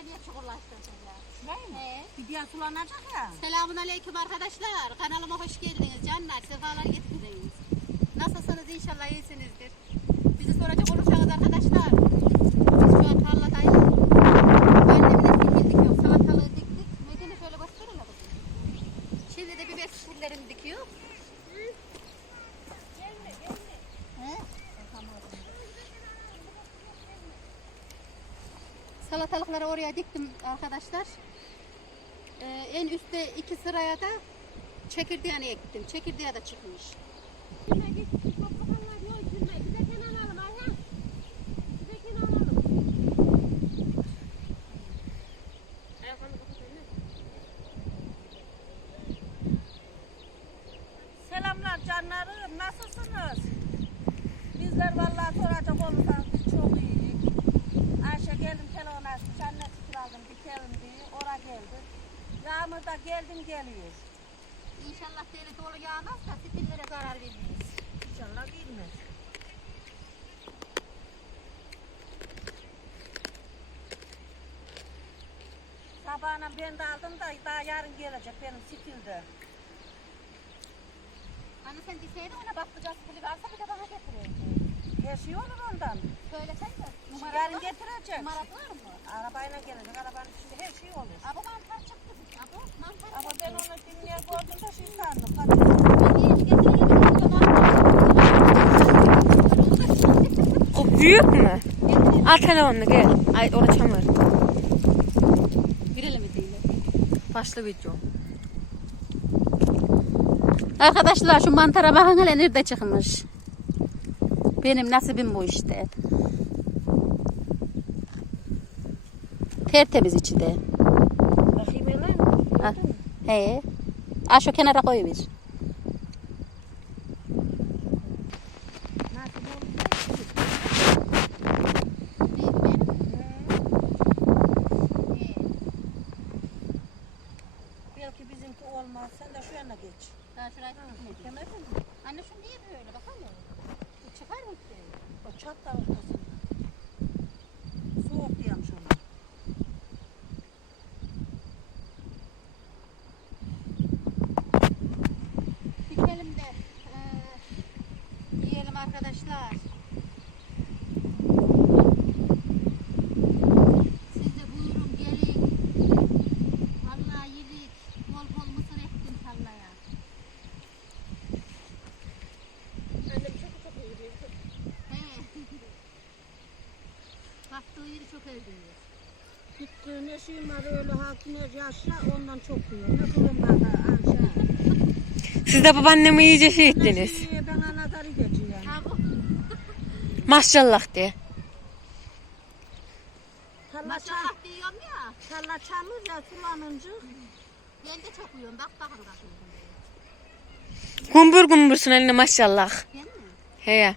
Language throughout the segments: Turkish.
Çukurlaştırdın ya? Şurayı mı? He. Bir diğer sulanacak ya. Selamun aleyküm arkadaşlar. Kanalıma hoş geldiniz canlar. Sefalar getirdiniz. Nasılsınız inşallah iyisinizdir. Bizi soracak olursanız arkadaşlar. Biz şu an tarladayız. Annemle fikirlik yok. Salatalığı diktik. Medine şöyle gösterelim. Şimdi de biber çukurlarını dikiyor. He? Salatalıkları oraya diktim arkadaşlar. Ee, en üstte iki sıraya da çekirdeğini ektim. Çekirdeği de çıkmış. Selamlar canlarım. Nasılsınız? Bizler vallahi soracak olursanız biz çok iyiyiz. Ayşe geldim telefon açmış. Anne fikir aldım dikelim diye. Ora geldi. Yağmur da geldim geliyor. İnşallah deli dolu yağmaz da stillere zarar vermeyiz. İnşallah bilmez. Sabahına ben de aldım da daha yarın gelecek benim stilde. Anne sen diseydin ona bakacağız. Kulübü alsa bir de bana getireydin. Her şey olur ondan. Söylesen de. Numarası Yarın var. getirecek. Numarası var mı? Arabayla gelecek. Arabanın içinde her şey olur. Abo mantar çıktı. Abo mantar Ama çıktı. ben onu dinleyen gördüm de şey sandım. O büyük mü? Al telefonunu gel. Ay orada çamur. Girelim değil? Başla video. Arkadaşlar şu mantara bakın hele nerede çıkmış. Benim nasibim bu işte. Tertemiz içi de. Bakayım hele. Ha. He. Aa şu kenara koyuver. Nasıl oldu? Belki bizimki olmaz. Sen de şu yana geç. Demedin mi? Anne şu niye böyle bakalım. Bu çıkar mı ki? O çat da ortasında. Soğuk diyormuş ona. Dikelim de eee, yiyelim arkadaşlar. Siz de buyurun gelin. Vallahi yedik. Bol bol mısır ektim tarlaya. He. Baktığı yeri çok evliyor. Gitti ne şeyim var öyle hakimler yaşlı ondan çok yiyor. Ne var da aşağı. Siz de babaannemi iyice şey ettiniz. ben anahtarı geçiyorum. Ha bu. Maşallah çam, Maşallah diyorum ya. tarla çamur ya sulanınca. Ben de çok uyuyorum. Bak bakın bakın. Gumbur gumbursun eline maşallah. Değil mi? He ya.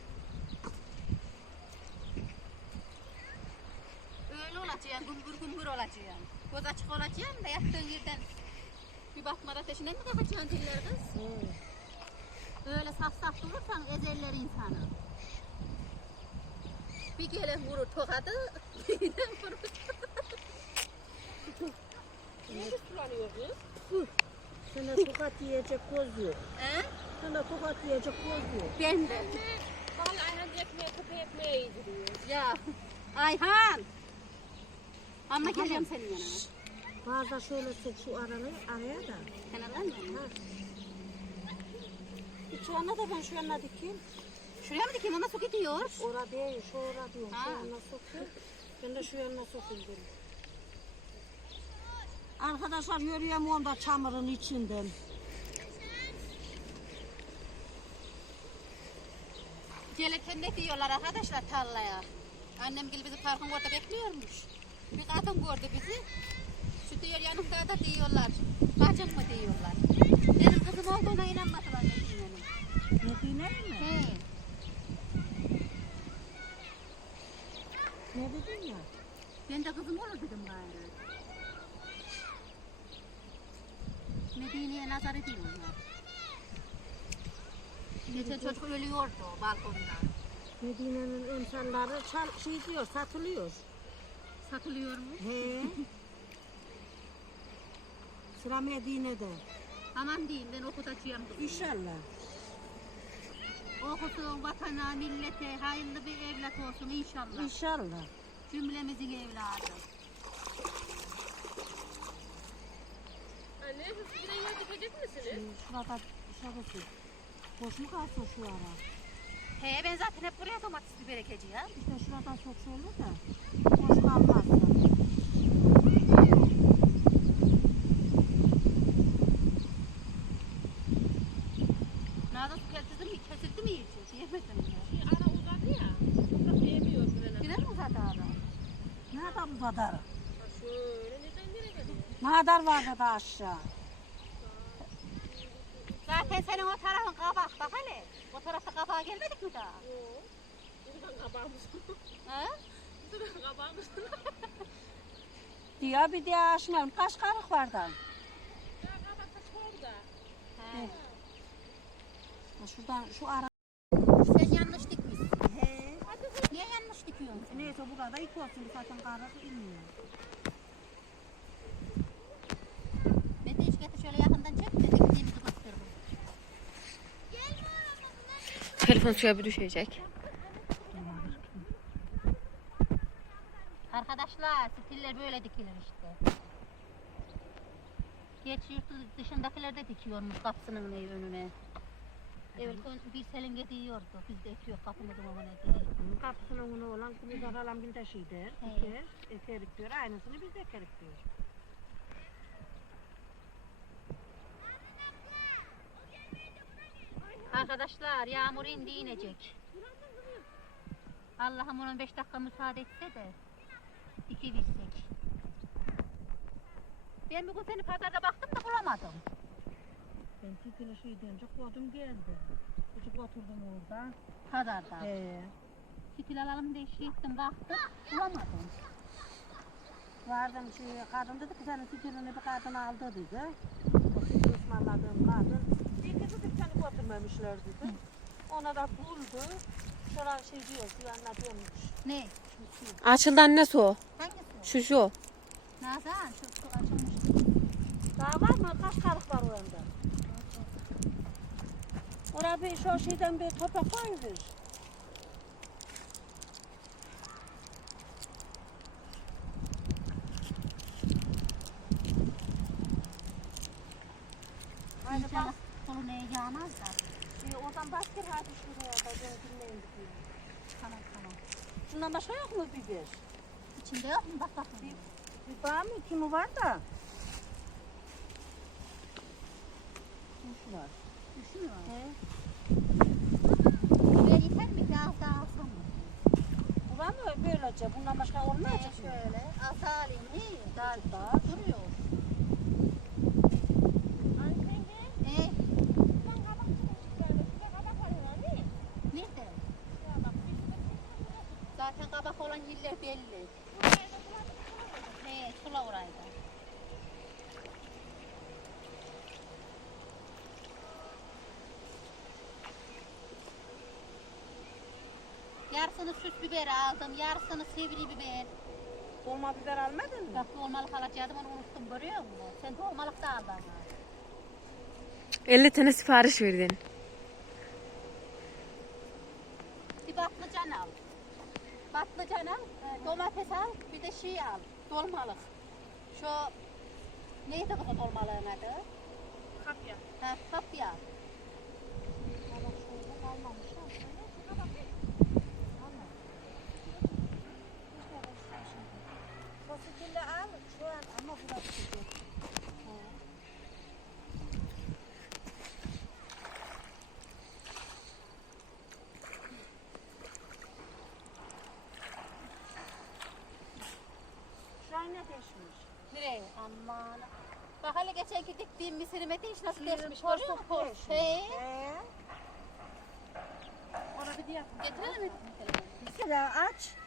Öyle olacağım, gumbur gumbur olacağım. Göz açık olacağım da yattığın yerden bir bakmar ateşine mi takacaksın diller kız? Öyle saf saf durursan ezerler insanı. Bir gelen vurur tokadı, bir gelen vurur. Sana tokat yiyecek göz yok. He? Sana tokat yiyecek göz yok. Ben de. Ya, Ayhan. Ama geleceğim senin yanına. Bazen şöyle sok şu aralayı araya da. Kenardan mı? Şu yana da ben şu yana dikeyim. Şuraya mı dikeyim ama su gidiyor. Ora değil, şu ora diyorum. Ha. Şu yana sokuyor. Ben de şu yana sokayım dedim. Arkadaşlar yürüyem onda çamurun içinden. Gelirken ne diyorlar arkadaşlar tarlaya? Annem gibi bizi parkın orada bekliyormuş. Bir kadın gördü bizi. Diyor yanımda da diyorlar. Bacım mı diyorlar. Benim kızım olduğuna inanmadılar Medine'nin. Medine mi? He. Ne dedin ya? Ben de kızım olur dedim gayrı. Medine'ye nazar ediyorlar. Geçen çocuk ölüyordu balkonda. Medine'nin insanları çal, şey diyor, satılıyor. Satılıyor mu? He. Sıra Medine'de. Aman diyeyim ben okutacağım. kızım. İnşallah. Okusun vatana, millete hayırlı bir evlat olsun inşallah. İnşallah. Cümlemizin evladı. Anne siz yine yer dikecek misiniz? Ee, Şurada, şurada Boş mu kalsın şu ara? He ben zaten hep buraya domates biber ekeceğim. İşte şurada çok şöyle de. Boş kalmazsa. Nerede su kesildi mi? Kesildi mi hiç? Yemedim ya. Bir ara uzadı ya. Çok yemiyor Gülen Gider mi zaten ara? Nerede bu kadar? Ha şöyle neden nereye gidiyor? Ne kadar vardı da aşağı? Zaten senin o tarafın kabak bak hele. O tarafta kabağa gelmedik mi daha? Yok. Buradan kabağımız. He? Buradan kabağımız. Diye bir diye aşmayalım. Kaç karık var da? Ya kabak da çok da. He. Şuradan şu ara. Sen yanlış dikmişsin. He. Niye yanlış dikiyorsun? Neyse burada ilk olsun zaten karık inmiyor. Ben de hiç getir şöyle yakından çek de diktiğimizi gösteririm. Telefon suya bir düşecek. Arkadaşlar stiller böyle dikilir işte. Geç yurt dışındakiler de dikiyormuş kapısının ev önüne. Evet bir selin gidiyordu. Biz de ekiyor kapımızın önüne diye. Kapısının unu olan de şey der. He. Diker, ekerik diyor. Aynısını biz de ekerik diyor. Arkadaşlar yağmur indi inecek. Allah'ım 15 dakika müsaade etse de dikibilsek. Ben bugün seni pazarda baktım da bulamadım. Ben titile şey deyince kodum geldi. Küçük oturdum orada. Pazarda. He. Fitil alalım diye şey ettim baktım bulamadım. Vardım şey, kadın dedi ki senin titilini bir kadın aldı dedi. O titil ısmarladığım kadın. Ki dedi seni götürmemişler dedi. Ona da buldu. Şurada şey diyor, şu yanına dönmüş. Ne? Açıldı anne su. Hangisi? Şu şu. Nazan şu su açılmış. Daha var mı? Kaç karık var orada? Oraya bir şu şeyden bir toprak koymuş. Haydi İnşallah bak. solu neye yağmaz da. Ee, oradan başka hadi şuraya da ben dinleyin diyor. Tamam tamam. Şundan başka yok mu biber? İçinde yok mu? Bak bakayım. Bir bağ mı? Kimi var da? Şu var. Düşünüyor. He. Buraya yeter mi? Biraz daha alsam mı? Var mı böylece? Bundan başka olmayacak mı? şöyle. Alsa alayım. İyi. Daha daha. Duruyor. Zaten kabak olan yerler belli. He, sula orayı da. Yarısını süs biber aldım, yarısını sivri biber. Dolma biber almadın mı? Bak dolmalık alacaktım onu unuttum görüyor musun? Sen dolmalık da aldın ama. 50 tane sipariş verdin. Bir patlıcan al. Patlıcan al, e, domates al, bir de şey al. Dolmalık. Şu neydi bu dolmalığın adı? Kapya. Ha, kapya. Fasulye al. Şu an ama burası sıcak. Şu an ne değişmiş? Nereye? Aman. Bak hele geçenki diktiğim misir mete iş nasıl değişmiş görüyor musun? değişmiş. He. Ona bir diye getirelim mi? Mesela aç.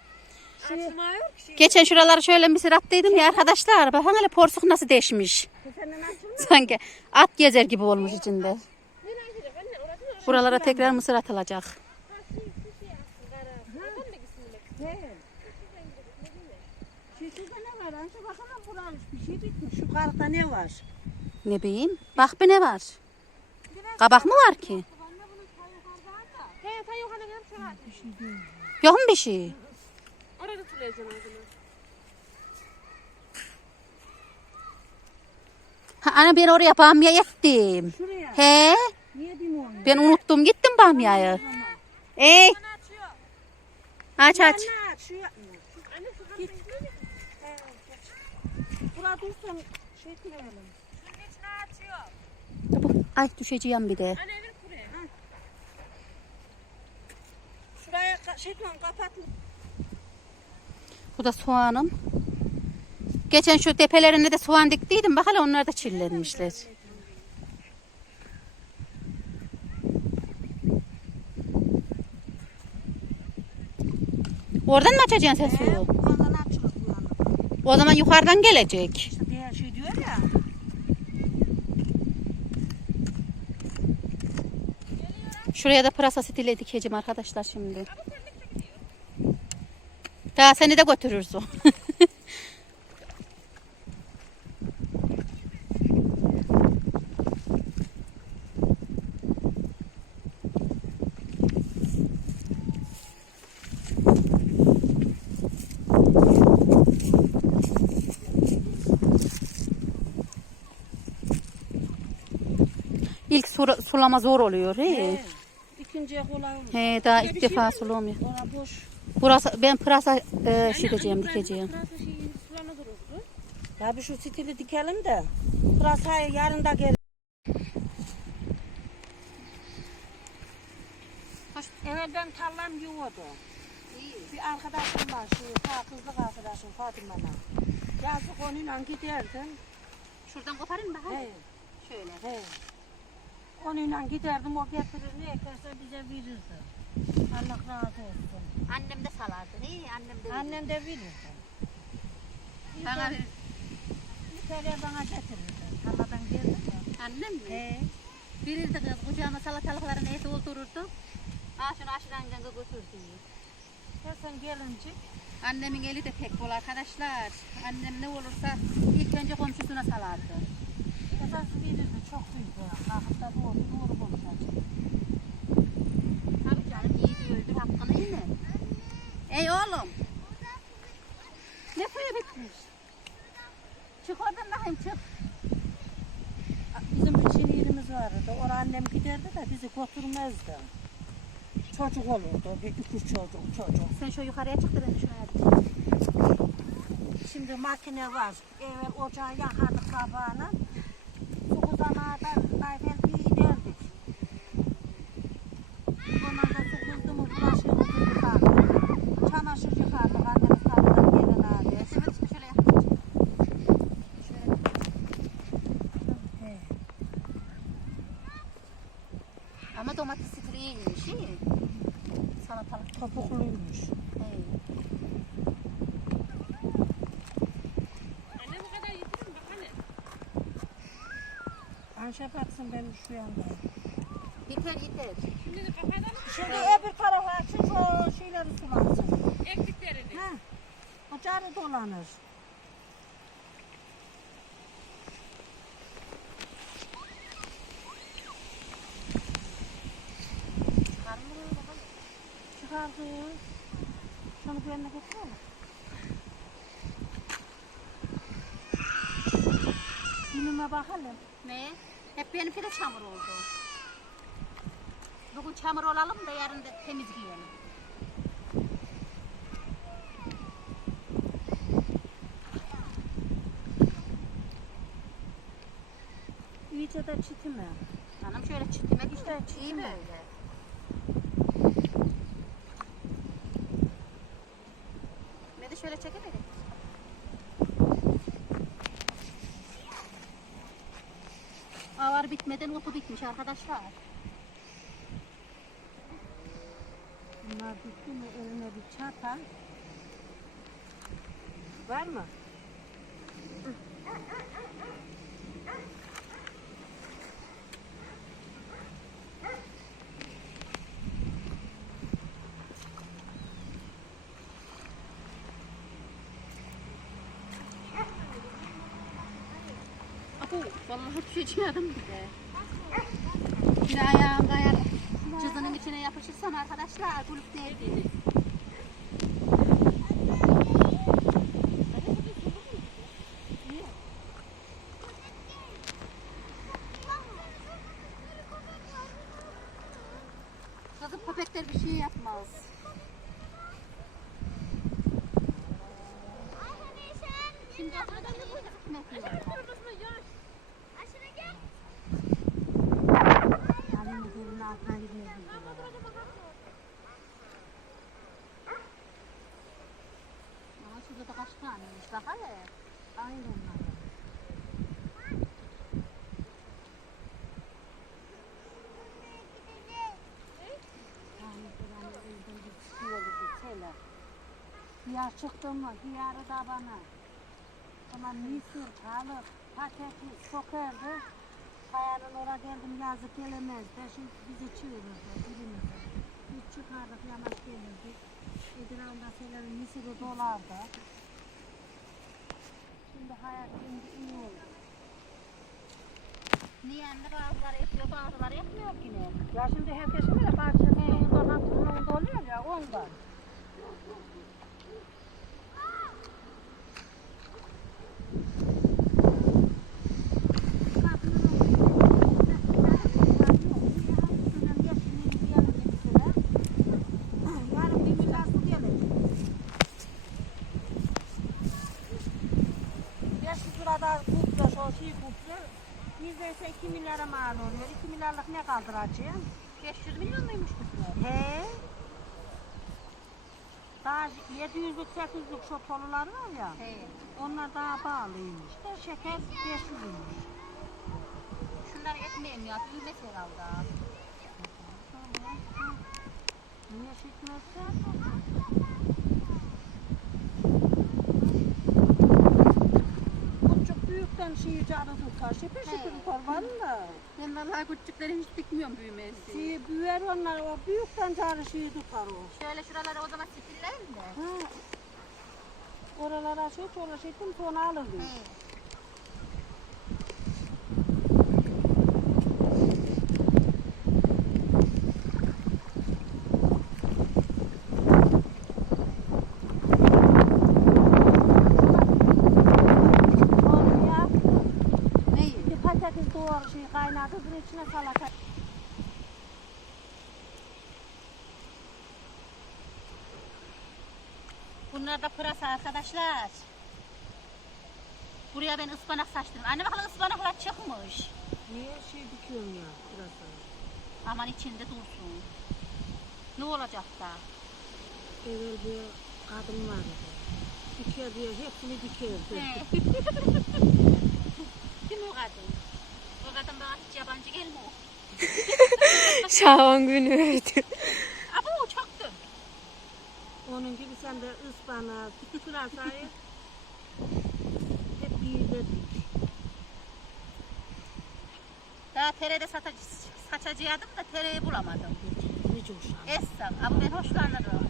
Ki. Geçen şuraları şöyle misir attıydım ya arkadaşlar. Bak hele porsuk nasıl değişmiş. Sanki at gezer gibi olmuş içinde. Buralara tekrar mısır atılacak. Şu şu şey aslında. Oradan da gitsin bile. He. Şu şu gayrı. Anca bakalım buranın bir şey bitmiş. Şu karıda ne var? Ne bileyim. Bak bir ne var. Kabak mı var ki? Bir şey. Yok mu bir şey? Ha, ana ben oraya bamya ettim. Şuraya. He? Niye onu? Ben unuttum gittim bamyayı. Ey. Aç aç. Şu. Anne şu Git. Bura dursun. Şey etmeyelim. Ay düşeceğim bir de. Anne evin buraya. Şuraya şey etmem kapat. Bu da soğanım. Geçen şu tepelerine de soğan diktiydim. Bak hele onlar da çillenmişler. Oradan mı açacaksın sen suyu? O zaman yukarıdan gelecek. İşte diğer şey diyor ya. Şuraya da pırasa stili dikeceğim arkadaşlar şimdi. Daha seni de götürürüz o. İlk sura- sulama zor oluyor. He. He. İkinciye kolay olur. He daha ilk defa sulamıyor. Ora boş. Burası ben pırasa e, şey dikeceğim. Dururdu. Ya bir şu stili dikelim de. Pırasayı yarın da gel. Evvelden tarlam yuvadı. Bir arkadaşım var şu ta kızlık arkadaşım Fatime'yle. Yazık onunla giderdim. Şuradan koparın mı? He, Şöyle. he. Onunla giderdim o getirir ne ekerse bize verirdi. Allah razı olsun. Annem de salardı. İyi annem de. Annem de verirdi. Bana Bir kere bana getirirdi. Tarladan geldi ya. Annem mi? He. Birirdi kız kucağıma salatalıklarını et doldururdu. Aa şunu aşıdan ganga götürdü. Sen gelince Annemin eli de pek bol arkadaşlar. Annem ne olursa ilk önce komşusuna salardı. esas verirdi çok büyük. Kalkıp da doğru doğru konuşacak. Diyordur hakkını mi? Ey oğlum. Ne suyu bitmiş? Çık oradan bakayım çık. Bizim bir çin yerimiz vardı. Oraya annem giderdi de bizi götürmezdi. Çocuk olurdu. Bir iki çocuk çocuk. Sen şu yukarıya çık da ben şuraya Şimdi makine var. Evvel ocağı yakardık kabağına. Su zamanda kayfer bir giderdik. Ondan da su kızdı mı bulaşığımızı yıkardık. Çamaşır yıkardık annemiz tarladan gelin abi. Evet şöyle yapacağım. Şöyle. He. Ama domates stili iyiymiş iyi. Salatalık. Topukluymuş. He. Anne bu kadar yetirir mi? Bak anne. Baksın benim şu yanda. Yeter yeter. Şimdi de kafadan Şimdi öbür tarafa açın o şeyleri sulansın. ektiklerini. Ha. O carı dolanır. Çıkardı. Şunu bir yerine getirelim. Dilime bakalım. Ne? Hep benimki de çamur oldu. Bugün çamur olalım da yarın da temiz giyelim. İyice de çitime. Hanım şöyle çitlemek işte iyi. Ne de şöyle çekemedik. Kar bitmeden otu bitmiş arkadaşlar. Bunlar bitti mi eline bir çata. Var mı? Apo, vallahi düşeceğim. Bir ayağım kayar. Cızının içine yapışırsam arkadaşlar kulüp değdi. Kızım köpekler bir şey yapmaz. Şimdi aşağıdan da burada Ali'nin gözünün altına gitmez. Ama şurada da kaç taneymiş bak hele. Aynı onlar. Hıyar çıktı mı, hıyarı da bana. Ama misir, balık, patates sokardı. Kayanın oraya geldim yazık gelemezdi. Şimdi bizi çığırırdı, birimizi. Biz çıkardık, yamaç gelirdi. Edirağında şeylerin misiri dolardı. Şimdi hayat şimdi iyi oldu. Niye bazıları yapıyor bazıları yapmıyor yine. Ya şimdi herkesin böyle bahçede ondan hatırında oluyor ya ondan. Yarın bir milyar su gelecek. 500 lirada kuple, şu şey kuple. Neredeyse 2 milyara mal oluyor. 2 milyarlık ne kaldıracağım? 500 milyon muymuş kızlar? He. Daha 700'lük 800'lük şopolular var ya. He. Onlar daha pahalıymış. Da şeker 500'müş. Şunları etmeyeyim ya büyümez herhalde. Niye şişmezse? Küçük büyükten şeyi canı tutar. Şeper şeper He. tutar var da. Ben vallahi küçükleri hiç dikmiyorum büyümesi. Şey büyür onlar o büyükten canı şeyi tutar o. Şöyle şuraları o zaman sipillerim de. Ha. Oralara şey, oralara şey, sonra alırım. He. Oğlum ya. Neyi? Bir patates doğru şey içine salata. Bunlar da pırasa arkadaşlar. Buraya ben ıspanak saçtım. Anne bakalım ıspanaklar çıkmış. Niye şey dikiyorsun ya burası? Aman içinde dursun. Ne olacak da? Evvel bir kadın vardı. Dikiyor diyor, hepsini dikiyordu. He. Kim o kadın? O kadın bana hiç yabancı gelmiyor. Şaban günü ördü. Abo çaktım. Onun gibi sen de ıspanak, pırasayı hep dik. Daha terede sata, saçacaktım da tereyi bulamadım. Ne coşar. Essam, ama ben hoşlanırım.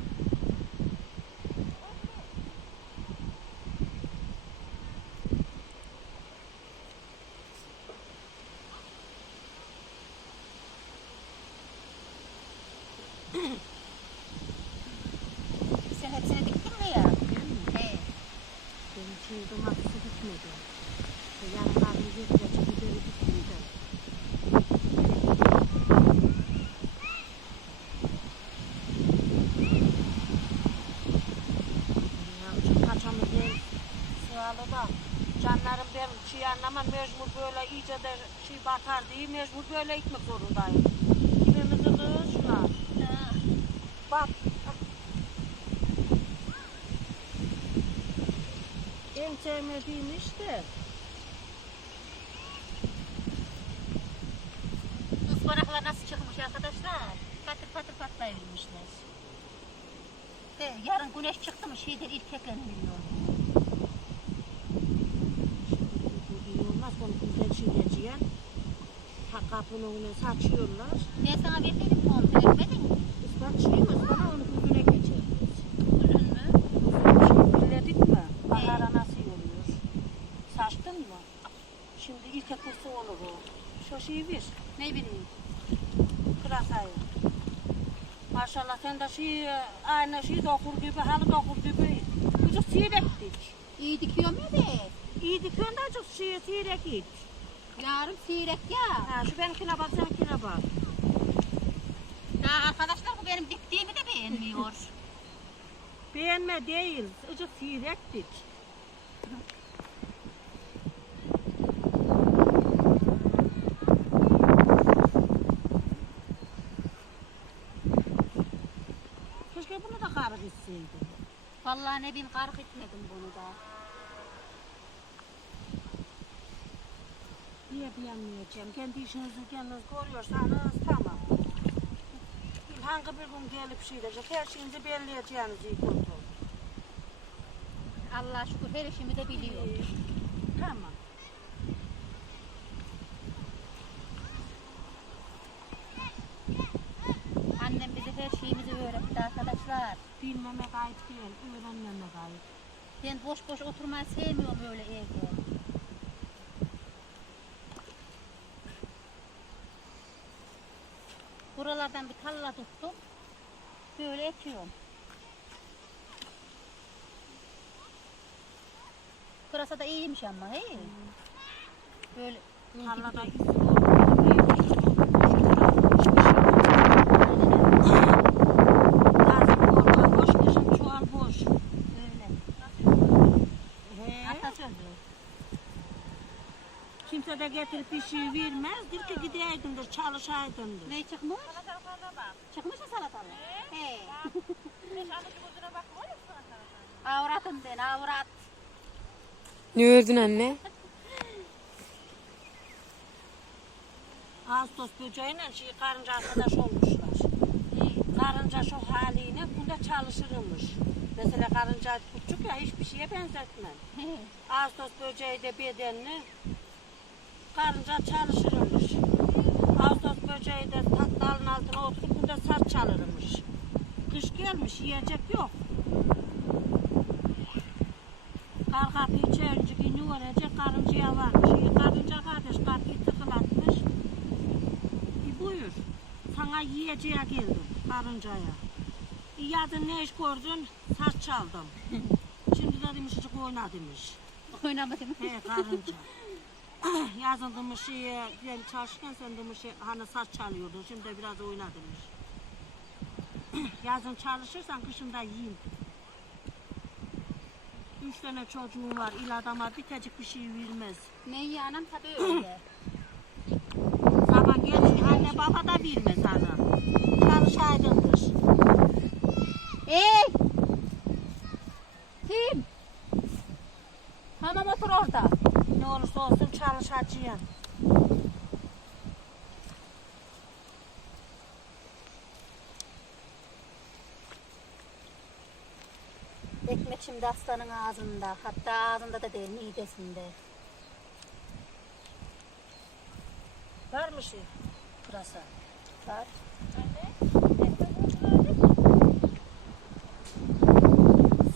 Sen hepsini diktin mi ya? He. Benim şey domatesi dikmedi. Yani kalbim yetecek, biberi dikmedi. Ya uçuk kaçamı değil. Sıralı da. Canlarım ben şey anlamam mecbur böyle iyice de şey batar diye mecbur böyle gitmek zorundayım. Kimimizi kız şuna. Bak. En sevmediğim işte. Ispanaklar nasıl çıkmış arkadaşlar? Patır patır patlayıvermişler. De, yarın güneş çıktı mı şeyden irkekleniyor. Bu iyi olmaz bunu güzel çiğneyeceğim. Ha kapının önüne saçıyorlar. Ben sana verdiydim tohum, vermedin mi? Çiğmez bana onu gözüne geçer. Üzün mü? Şey biledik mi? Bahara nasıl oluyor? Saçtın mı? Şimdi ilk akısı Şu şeyi bir. Ne bileyim. Pırasayı. Maşallah sen de şey, aynı şey dokur gibi, halı dokur gibi. Küçük seyrektik. İyi dikiyorum ya de. İyi dikiyorsun da çok şey, seyrek git. Yarım seyrek ya. Ha, şu benimkine bak, seninkine bak. Ya arkadaşlar bu benim diktiğimi de beğenmiyor. Beğenme değil, ıcık seyrektik. Keşke bunu da karı gitseydi. Vallahi ne bileyim karık etmedim bunu da. Niye beğenmeyeceğim? Kendi işinizi kendiniz görüyorsanız tamam. Hangi bir gün gelip şey diyecek, her şeyinizi belleyeceğiniz iyi kötü. Allah şükür her işimi de biliyor. Tamam. Annem bize her şeyimizi öğretti arkadaşlar. Bilmemek ayıp değil, öğrenmemek ayıp. Ben boş boş oturmayı sevmiyorum böyle evde. Buralardan bir talla tuttum. Böyle ekiyorum. Pırasa da iyiymiş ama. Böyle Tarlada çuval boş. böyle. He. Atasözü. Kimse de getirip bir şey vermez. Dir ki gideydindir, çalışaydındır. Ne çıkmış? Çıkmış mı salatalı? He. Avratım ben avrat. Ne ördün anne? Ağustos böceğiyle şey karınca arkadaş olmuşlar. Karınca şu haliyle bunda çalışırmış. Mesela karınca küçük ya hiçbir şeye benzetmem. He. Ağustos böceği de bedenli karınca çalışırmış. Ağustos böceği de tat- dalın altına oturup bunda saç çalırmış. Kış gelmiş yiyecek yok. Kar kapıyı çevirecek, ini verecek, karıncaya varmış. Karınca kardeş kapıyı tıkılatmış. E buyur, sana yiyeceğe geldim karıncaya. E yazın ne iş gördün? Saç çaldım. Şimdi de demiş çocuk oyna demiş. Oynamadım. He karınca. Yazın demiş şey, ben çalışırken sen demiş şey, hani saç çalıyordun şimdi de biraz oyna demiş. Yazın çalışırsan kışında yiyin. Üç tane çocuğum var. İl adama bir tecik bir şey vermez. Ne iyi anam tabii öyle. Zaman gelir anne baba da vermez ana. Çalışaydındır. Ey! Kim? Tamam otur orada. Ne olursa olsun çalışacağım. Ekmek şimdi aslanın ağzında. Hatta ağzında da değil midesinde. Var mı şey? Pırasa. Var.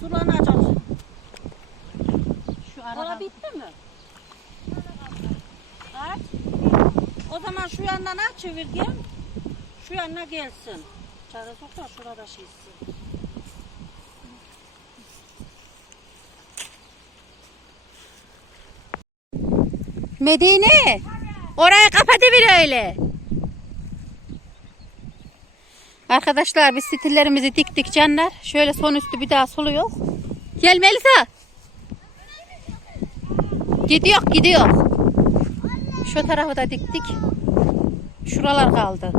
Sulanacak. Şu arada bitti mi? Aç. O zaman şu yandan aç çevirgen. Şu yanına gelsin. Çare sok da şurada şişsin. Medine. Orayı kapatıver öyle. Arkadaşlar biz stillerimizi diktik canlar. Şöyle son üstü bir daha suluyor. Gel Melisa. Gidiyor gidiyor. Şu tarafı da diktik. Şuralar kaldı.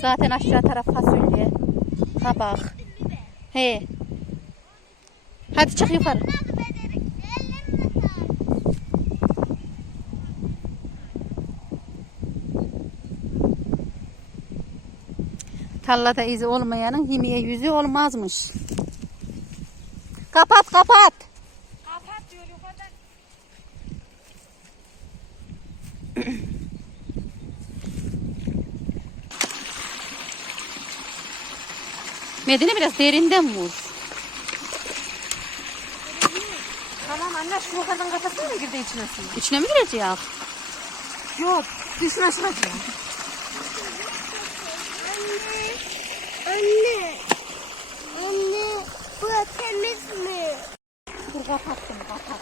Zaten aşağı taraf fasulye. Kabak. He. Hadi çık yukarı. Tarlada izi olmayanın himiye yüzü olmazmış. Kapat kapat. Kapat diyor yukarıdan. Medine biraz derinden vur. Tamam anne şu yukarıdan kafasına mı girdi içine suyu? İçine mi girecek? Yok. Düşün aşağıya. Anne, anne, anne, bu temiz mi? Dur kapattım kapat.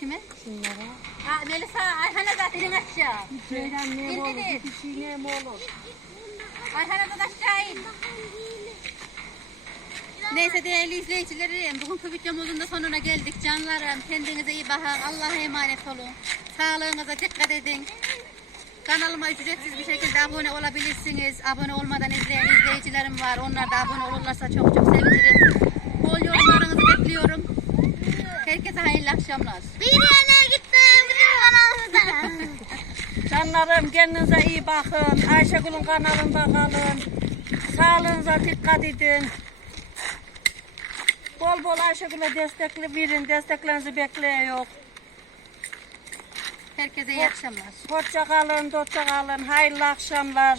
Kime? Şunlara. Aa, Melisa Ayhan'a da elin aşağı. Şeyden ne olur, bir şey ne olur. Ayhan'a da aşağı in. Neyse değerli izleyicilerim, bugünkü videomuzun da sonuna geldik. Canlarım, kendinize iyi bakın. Allah'a emanet olun. Sağlığınıza dikkat edin. Kanalıma ücretsiz bir şekilde abone olabilirsiniz. Abone olmadan izleyen izleyicilerim var. Onlar da abone olurlarsa çok çok sevinirim. Bol yorumlarınızı bekliyorum. Herkese hayırlı akşamlar. Bir yana gittim, kanalımıza. Canlarım kendinize iyi bakın. Ayşegül'ün kanalında kalın. Sağlığınıza dikkat edin. Bol bol Ayşegül'e destekli verin. Desteklerinizi bekliyor. Herkese iyi akşamlar. Hoşça kalın, hoşça kalın. Hayırlı akşamlar.